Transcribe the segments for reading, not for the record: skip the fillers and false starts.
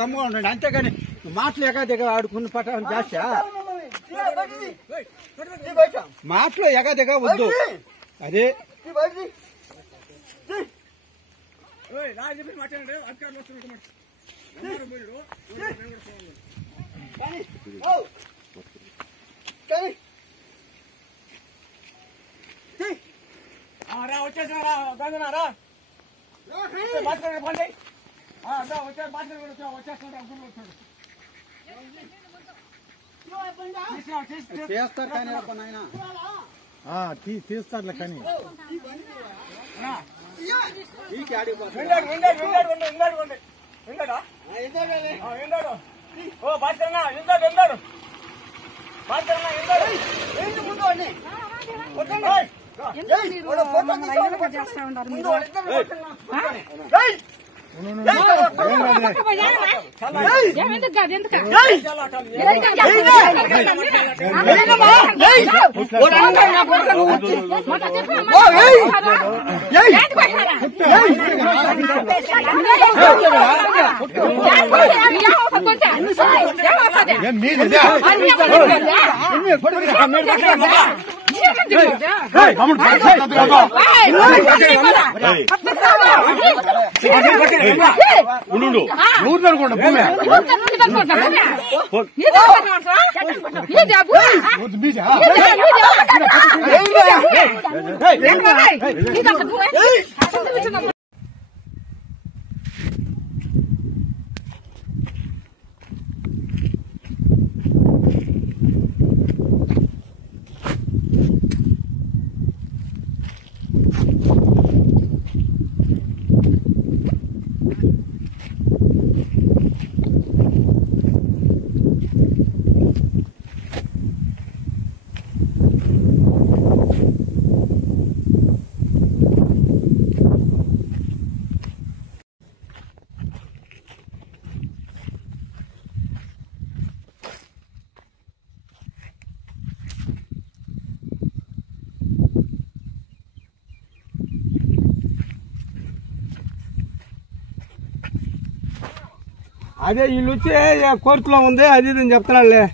గమ్ముగా ఉండండి అంతేగాని మాటలు ఎగాదిగా ఆడుకున్న పట్టం చేస్తా మాటలు ఎగాదిగా వద్దు అదే వచ్చేసారా గంగనారా వచ్చేస్తాడు చేస్తారు కానీ తీస్తారులే కానీ అదే వీళ్ళు వచ్చి కోర్టులో ఉంది అది ఇది చెప్తున్నాళ్ళే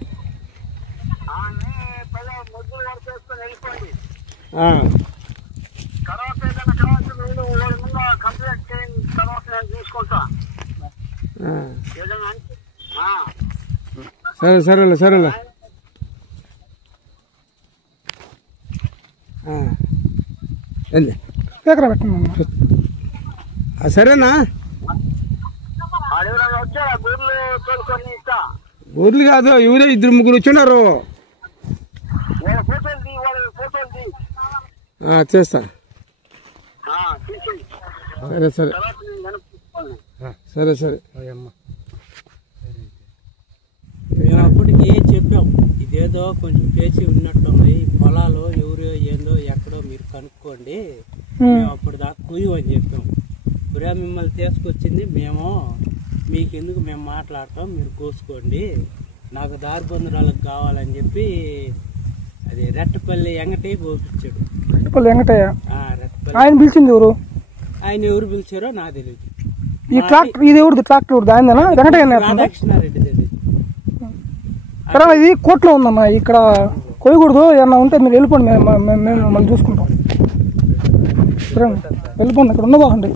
సరే సరేలే సరేలే సరేనా ఊర్లు కాదు ఎవరో ఇద్దరు ముగ్గురు వచ్చిన్నారు చేస్తా సరే సరే సరే సరే మేము అప్పటికి చెప్పాం ఇదేదో కొంచెం పేచి ఉన్నట్టుంది పొలాలు ఎవరు ఏందో ఎక్కడో మీరు కనుక్కోండి మేము అప్పుడు దాకా కుయ్యమని చెప్పాం పురా మిమ్మల్ని తీసుకొచ్చింది మేము మీకెందుకు మేము మాట్లాడతాం మీరు కోసుకోండి నాకు దారిబంధురాలకు కావాలని చెప్పి అది రెట్టపల్లి వెంకటయ్య పోపించాడు. రెట్టపల్లి వెంకటయ్య ఆయన పిలిచింది ఎవరు? ఆయన ఎవరు పిలిచారో నాకు తెలియదు. ఈ ట్రాక్టర్ ఇది ఎవరిది? ట్రాక్టర్ ఎవరిది? ఆయననా వెంకటయ్య? రాధాకృష్ణారెడ్డిది. ఇది కోర్టులో ఉందమ్మా, ఇక్కడ కోయకూడదు. ఏమన్నా ఉంటే మీరు వెళ్ళిపోండి, మేము మళ్ళీ చూసుకుంటాం. సరే వెళ్ళిపోండి, ఇక్కడ ఉండబాకండి.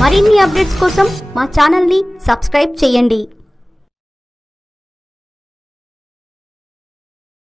మరిన్ని అప్డేట్స్ కోసం మా ఛానల్ని సబ్స్క్రైబ్ చేయండి.